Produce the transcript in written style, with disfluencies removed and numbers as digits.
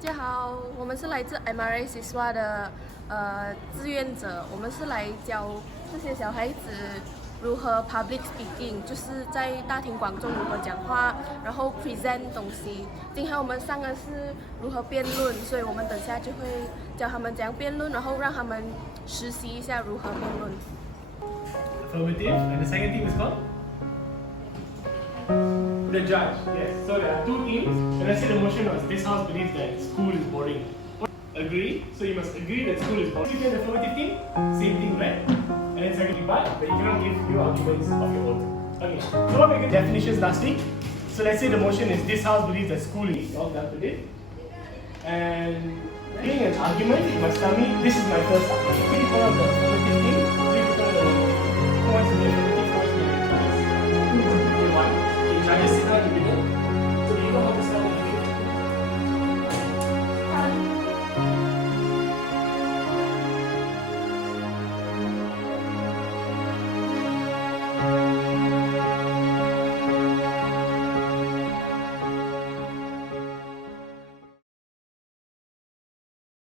家好，我们是来自 MRA SISWA 的志愿者，我们是来教这些小孩子如何 public speaking， 就是在大庭广众如何讲话，然后 present 东西。今天我们上的是如何辩论，所以我们等下就会教他们怎样辩论，然后让他们实习一下如何辩论。Affirmative, and the second team is called? The judge, yes. So there are two teams, and let's say the motion was this house believes that school is boring. Agree, so you must agree that school is boring. If you're the affirmative team, same thing, right? And then secondly, but you cannot give new arguments of your own. Okay, so what we get definitions last week. So let's say the motion is this house believes that school is all done today. And being an argument, you must tell me this is my first argument. Can you call out the affirmative team?